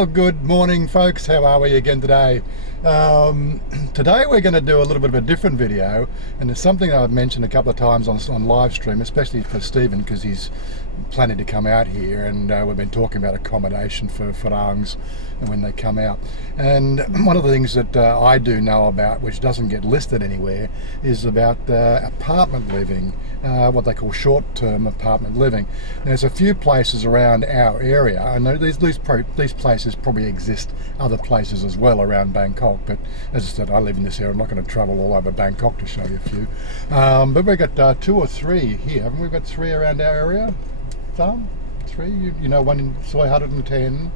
Well, good morning folks, how are we again today? Today we're going to do a little bit of a different video, and it's something I've mentioned a couple of times on live stream, especially for Stephen because he's planning to come out here, and we've been talking about accommodation for Farangs and when they come out. And one of the things that I do know about, which doesn't get listed anywhere, is about apartment living, what they call short-term apartment living. There's a few places around our area, and these places probably exist other places as well around Bangkok, but as I said, I live in this area. I'm not going to travel all over Bangkok to show you a few, but we've got 2 or 3 here, haven't we? Got 3 around our area. Three, you know, one in Soy 110,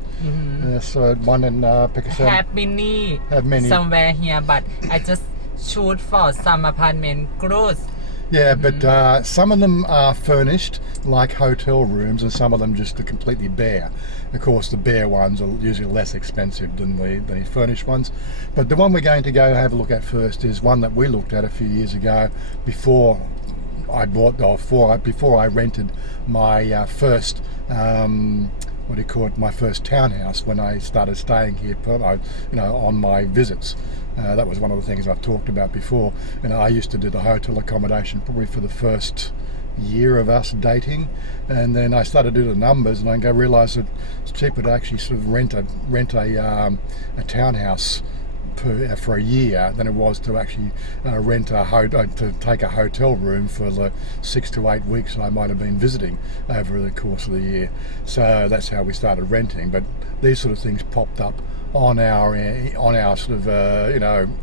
so one in Pakistan. Have many somewhere here, but I just shoot for some apartment close. Yeah, but some of them are furnished like hotel rooms, and some of them just are completely bare. Of course, the bare ones are usually less expensive than the furnished ones. But the one we're going to go have a look at first is one that we looked at a few years ago before I rented my first my first townhouse when I started staying here, on my visits. That was one of the things I've talked about before. And I used to do the hotel accommodation probably for the first year of us dating, and then I started to do the numbers, and I realised that it's cheaper to actually sort of rent a townhouse for a year than it was to actually take a hotel room for the 6 to 8 weeks I might have been visiting over the course of the year. So that's how we started renting. But these sort of things popped up on our sort of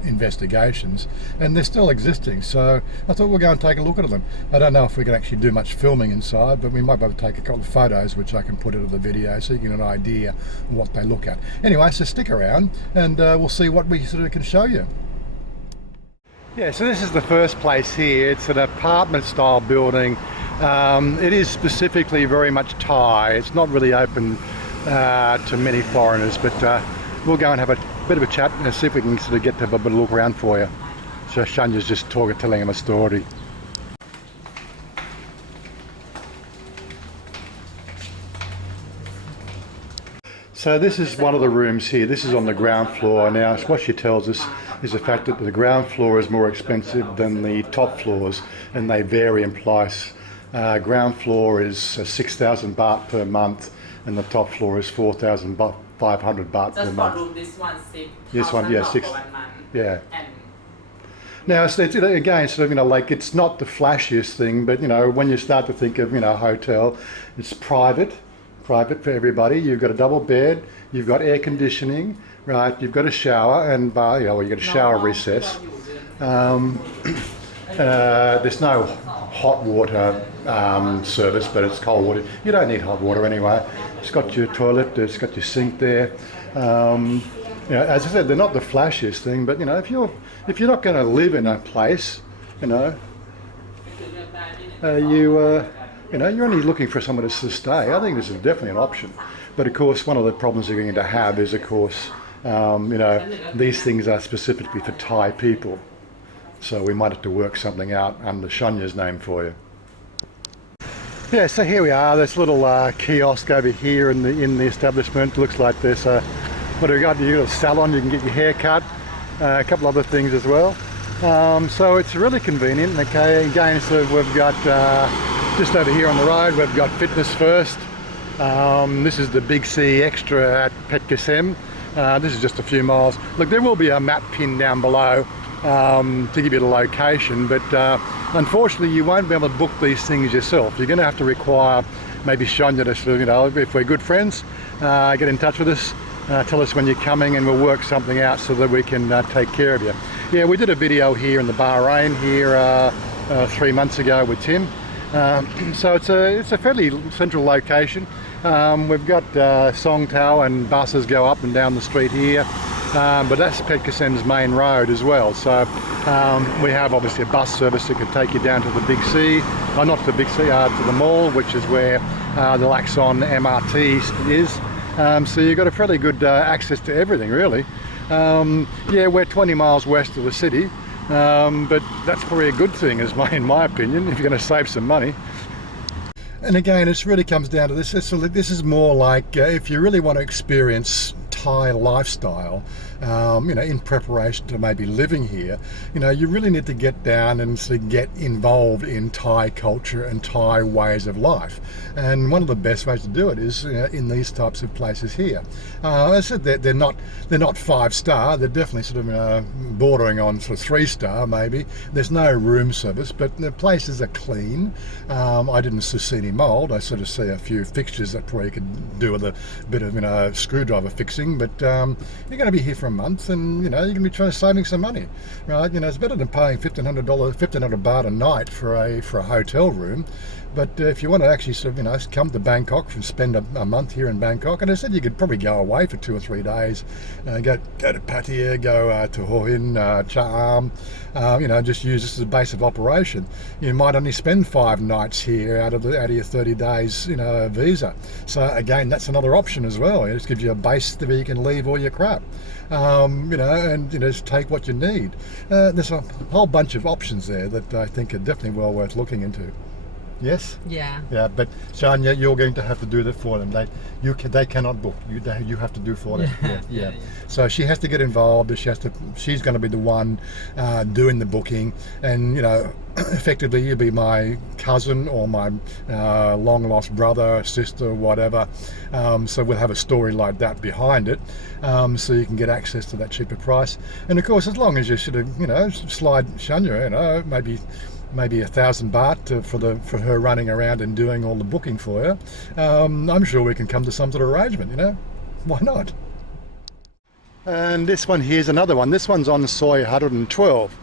investigations, and they're still existing. So I thought we'll go and take a look at them. I don't know if we can actually do much filming inside, but we might be able to take a couple of photos which I can put into the video so you can get an idea of what they look at. Anyway, so stick around and we'll see what we sort of can show you. Yeah, so this is the first place here. It's an apartment style building. It is specifically very much Thai. It's not really open to many foreigners, but we'll go and have a bit of a chat and see if we can sort of get to have a bit of a look around for you. So Chanya's just telling him a story. So this is one of the rooms here. This is on the ground floor. Now what she tells us is the fact that the ground floor is more expensive than the top floors, and they vary in price. Ground floor is 6,000 baht per month, and the top floor is 4,500 baht per month. Room, this one, yeah, 6. Yeah. Now, it's again, sort of, like, it's not the flashiest thing, but when you start to think of hotel, it's private for everybody. You've got a double bed, you've got air conditioning, right? You've got a shower and bar, you've got a shower recess. There's no hot water service, but it's cold water. You don't need hot water anyway. It's got your toilet, it's got your sink there. As I said, they're not the flashiest thing, but if you're not going to live in a place, you're only looking for somewhere to stay. I think this is definitely an option. But of course, one of the problems you're going to have is, of course, these things are specifically for Thai people. So we might have to work something out under Chanya's name for you. Yeah, so here we are. There's a little kiosk over here in the establishment. Looks like there's what have we got? You've got a salon. You can get your hair cut. A couple other things as well. So it's really convenient. Okay, again, so we've got just over here on the road. We've got Fitness First. This is the Big C Extra at Pet Kasem. This is just a few miles. Look, there will be a map pinned down below to give you the location, but unfortunately you won't be able to book these things yourself. You're going to have to require maybe Chanya to sort of, if we're good friends, get in touch with us, tell us when you're coming, and we'll work something out so that we can take care of you. Yeah, we did a video here in the Bahrain here 3 months ago with Tim. So it's a fairly central location. We've got Song Tao and buses go up and down the street here. But that's Pet Kasem's main road as well. So we have obviously a bus service that can take you down to the Big C, not to the Big C, to the mall, which is where the Laxon MRT is. So you've got a fairly good access to everything, really. Yeah, we're 20 miles west of the city, but that's probably a good thing, in my opinion, if you're going to save some money. And again, it really comes down to this. This is more like if you really want to experience Thai lifestyle, in preparation to maybe living here, you really need to get down and to get involved in Thai culture and Thai ways of life. And one of the best ways to do it is in these types of places here. As I said, they're not 5-star. They're definitely sort of bordering on sort of 3-star maybe. There's no room service, but the places are clean. I didn't see any mould. I sort of see a few fixtures that probably could do with a bit of screwdriver fixing. But you're going to be here for a month, and you're going to be trying saving some money, right? It's better than paying $1,500 baht a night for a hotel room. But if you want to actually sort of, come to Bangkok and spend a month here in Bangkok, and I said you could probably go away for 2 or 3 days, go to Pattaya, go to Hua Hin, Cha Am, just use this as a base of operation. You might only spend 5 nights here out of your 30 days, visa. So again, that's another option as well. It just gives you a base where you can leave all your crap, and just take what you need. There's a whole bunch of options there that I think are definitely well worth looking into. Yes? Yeah. Yeah, but Chanya, you're going to have to do that for them. They cannot book. You have to do for them. Yeah. So she has to get involved. She's going to be the one doing the booking, and effectively you'll be my cousin or my long lost brother, sister, whatever. So we'll have a story like that behind it, so you can get access to that cheaper price. And of course, as long as you sort of slide Chanya, maybe 1,000 baht for her running around and doing all the booking for her. I'm sure we can come to some sort of arrangement, Why not? And this one here's another one. This one's on Soi 112.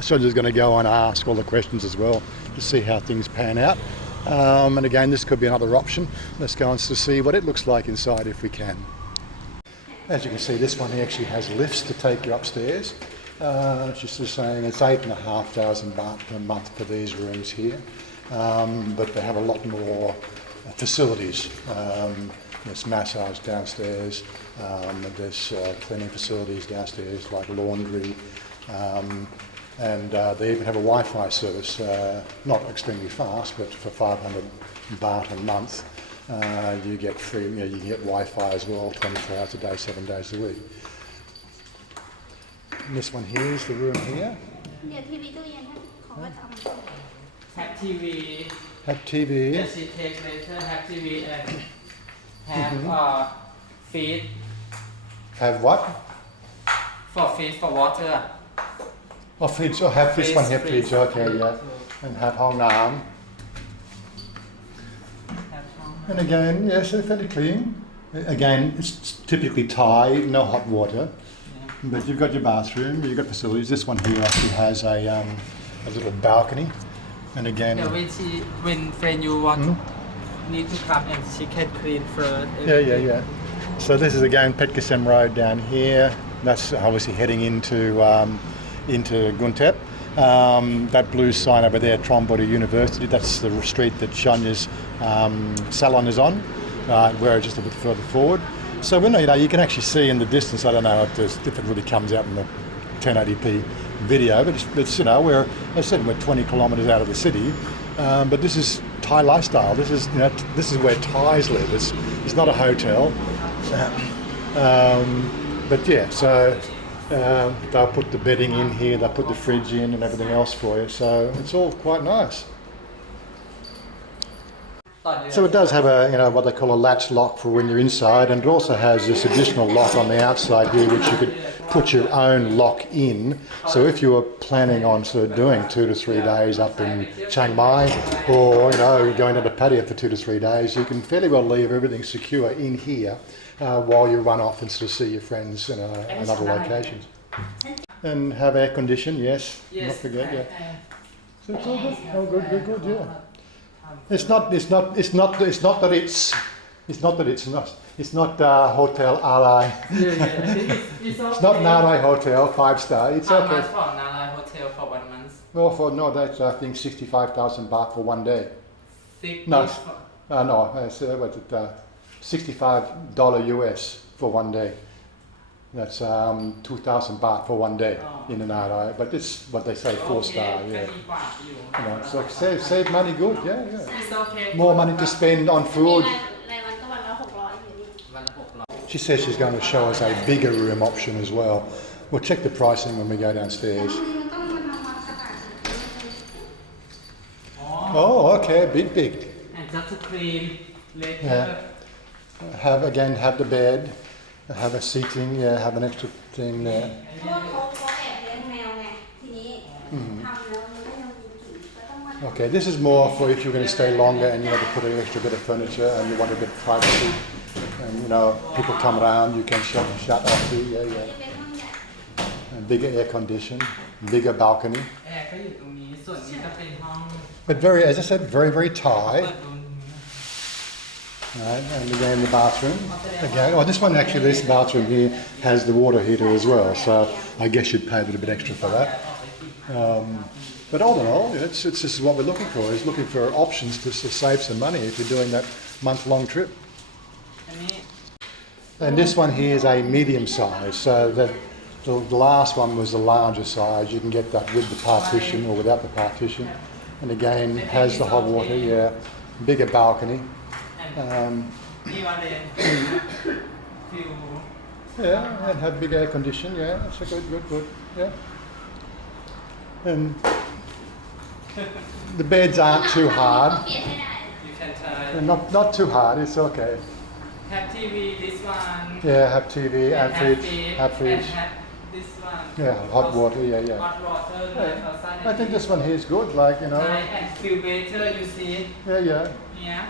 So I'm just going to go and ask all the questions as well to see how things pan out. And again, this could be another option. Let's go and see what it looks like inside if we can. As you can see, this one actually has lifts to take you upstairs. She's just saying it's 8,500 baht per month for these rooms here, but they have a lot more facilities. There's massage downstairs, there's cleaning facilities downstairs like laundry, and they even have a Wi-Fi service, not extremely fast, but for 500 baht a month you get free, you can get Wi-Fi as well, 24 hours a day, 7 days a week. And this one here is the room here. Have TV. Have TV. Yes, it take later. Have TV and have feed. Have what? For feed for water. Oh, fridge. Oh, have this one here, fridge. Okay, yeah. And have hong nam. And again, yes, they're fairly clean. Again, it's typically Thai, no hot water. But you've got your bathroom, you've got facilities. This one here actually has a little balcony, and again. Yeah, when friend you want need to come and she can clean first. Yeah. So this is again Petkasem Road down here. That's obviously heading into Guntep. That blue sign over there, Tromboda University. That's the street that Chanya's salon is on. We're just a bit further forward. So you can actually see in the distance. I don't know if it really comes out in the 1080p video, but it's we're, as I said, we're 20 kilometres out of the city. But this is Thai lifestyle. This is where Thais live. It's not a hotel. But yeah, so they'll put the bedding in here, they'll put the fridge in and everything else for you. So it's all quite nice. So it does have a what they call a latch lock for when you're inside, and it also has this additional lock on the outside here which you could put your own lock in. So if you were planning on sort of doing 2 to 3 days up in Chiang Mai, or going to the Pattaya for 2 to 3 days, you can fairly well leave everything secure in here while you run off and sort of see your friends in other locations. And have air condition, yes. Not forget, yeah. So it's all good. Oh, good, yeah. It's not Hotel Alai. It's not Narai Hotel 5-star. It's okay. How much for Narai Hotel for 1 month? Well, that's I think 65,000 baht for 1 day. No, $65 US for 1 day. That's 2,000 baht for 1 day in an hour. But it's what they say 4-star. Yeah. So save money good. Yeah. It's okay. More money to spend on food. she says she's going to show us a bigger room option as well. We'll check the pricing when we go downstairs. Oh, okay, big. And just to clean later. Yeah. Have the bed, have a seating, have an extra thing there. Okay, this is more for if you're going to stay longer and you want to put an extra bit of furniture and you want a bit of privacy, and people come around, you can shut off the and bigger air condition, bigger balcony. But very, as I said, very Thai. Right, and again the bathroom. Again, this bathroom here has the water heater as well, so I guess you'd pay a little bit extra for that. But all in all, this is what we're looking for, is looking for options to save some money if you're doing that month-long trip. And this one here is a medium size, so the last one was the larger size. You can get that with the partition or without the partition. And again, has the hot water, bigger balcony. And have big air condition, that's a good, And the beds aren't too hard. Not too hard, it's okay. Have TV, this one. Yeah, have TV and fridge. Have fridge. Have this one. Yeah, hot water, Hot water. I think this one here is good, And feel better, you see. Yeah. Yeah.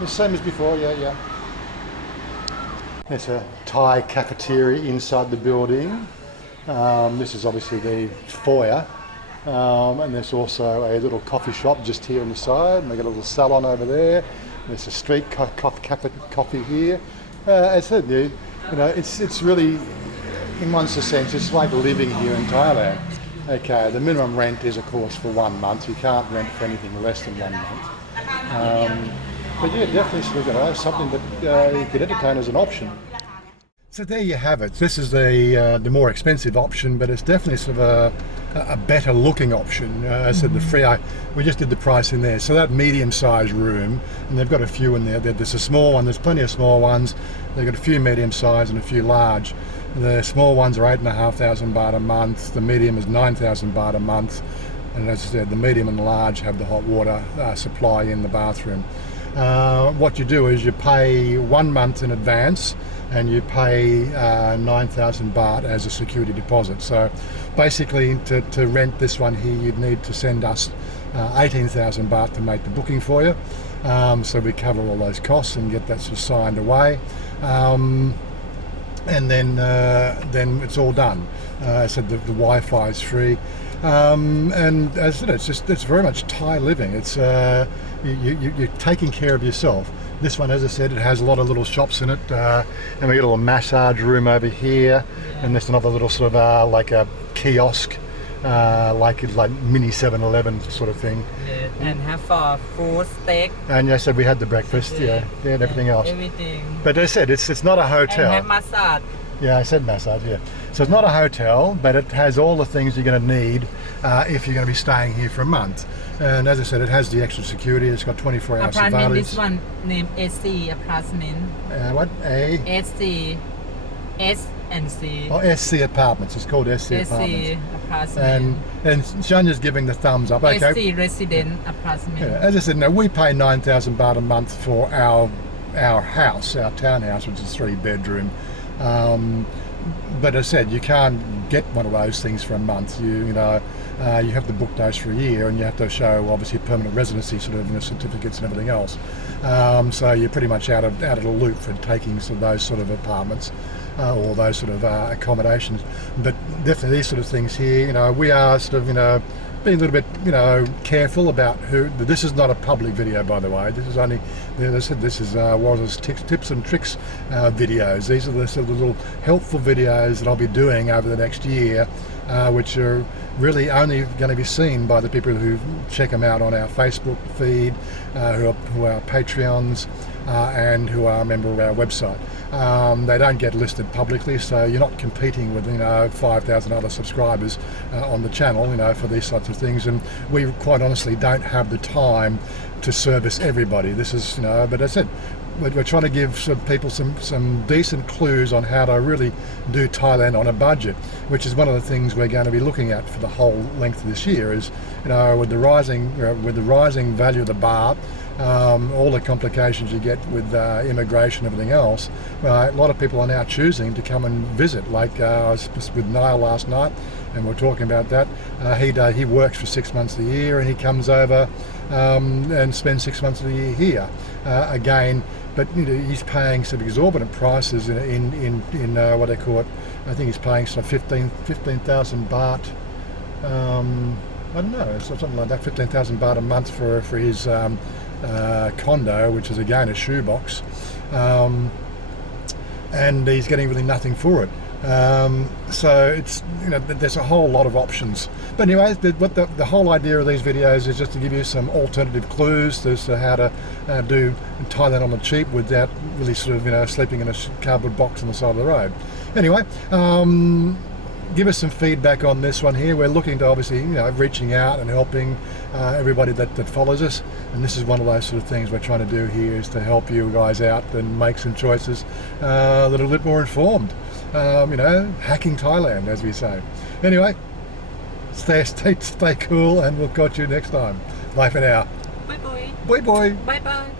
The same as before, yeah. There's a Thai cafeteria inside the building. This is obviously the foyer. And there's also a little coffee shop just here on the side. And they got a little salon over there. There's a street coffee here. As I said, it's really, in one sense, it's like living here in Thailand. Okay, the minimum rent is, of course, for 1 month. You can't rent for anything less than 1 month. But yeah, definitely something that you could entertain as an option. So there you have it. This is the more expensive option, but it's definitely sort of a better looking option. I said we just did the price in there. So that medium-sized room, and they've got a few in there. There's a small one. There's plenty of small ones. They've got a few medium-sized and a few large. The small ones are 8,500 baht a month. The medium is 9,000 baht a month. And as I said, the medium and the large have the hot water supply in the bathroom. What you do is you pay 1 month in advance and you pay 9,000 baht as a security deposit. So basically to rent this one here, you'd need to send us 18,000 baht to make the booking for you. So we cover all those costs and get that sort of signed away. And then it's all done. I said the Wi-Fi is free. And as I said, it's very much Thai living. It's you're taking care of yourself. This one, as I said, it has a lot of little shops in it, and we got a little massage room over here, and there's another little sort of like a kiosk, like mini 7-Eleven sort of thing. Yeah, and have for food, steak. And yes, so we had the breakfast, and everything else. Everything. But as I said, it's not a hotel. And have massage. Yeah, I said massage, yeah. So it's not a hotel, but it has all the things you're going to need if you're going to be staying here for a month. And as I said, it has the extra security. It's got 24 hours apartment, surveillance. this one named SC apartment. What? SC. S and C. Oh, SC Apartments. It's called SC Apartments. Apartment. And Chanya's giving the thumbs up. Okay. SC resident apartment. Yeah, as I said, no, we pay 9,000 baht a month for our house, our townhouse, which is 3-bedroom. But as I said, you can't get one of those things for a month. You have to book those for a year, and you have to show obviously permanent residency sort of certificates and everything else. So you're pretty much out of the loop for taking those sort of apartments or those sort of accommodations. But definitely these sort of things here, we are sort of being a little bit careful about who. This is not a public video, by the way. This is only, as I said, this is Wazza's tips and tricks videos. These are the sort of little helpful videos that I'll be doing over the next year, which are really only going to be seen by the people who check them out on our Facebook feed, who are Patreons, and who are a member of our website. They don't get listed publicly, so you're not competing with 5,000 other subscribers on the channel for these sorts of things, and we quite honestly don't have the time to service everybody. This is but as I said, we're trying to give some people some decent clues on how to really do Thailand on a budget, which is one of the things we're going to be looking at for the whole length of this year. Is, you know, with the rising value of the baht, all the complications you get with immigration and everything else, a lot of people are now choosing to come and visit. Like I was with Niall last night, and we're talking about that. He works for 6 months of the year, and he comes over and spends 6 months of the year here again. But you know, he's paying some exorbitant prices in what they call it. I think he's paying some 15,000 baht. I don't know, something like that, 15,000 baht a month for his condo, which is again a shoebox, and he's getting really nothing for it. So it's, you know, there's a whole lot of options. But anyway, the whole idea of these videos is just to give you some alternative clues as to how to do Thailand on the cheap without really sort of, you know, sleeping in a cardboard box on the side of the road. Anyway, give us some feedback on this one here. We're looking to obviously, you know, reaching out and helping everybody that follows us, and this is one of those sort of things we're trying to do here, is to help you guys out and make some choices that are a bit more informed. You know, hacking Thailand, as we say. Anyway, stay cool, and we'll catch you next time. Bye for now. Bye bye. Bye bye. Bye bye.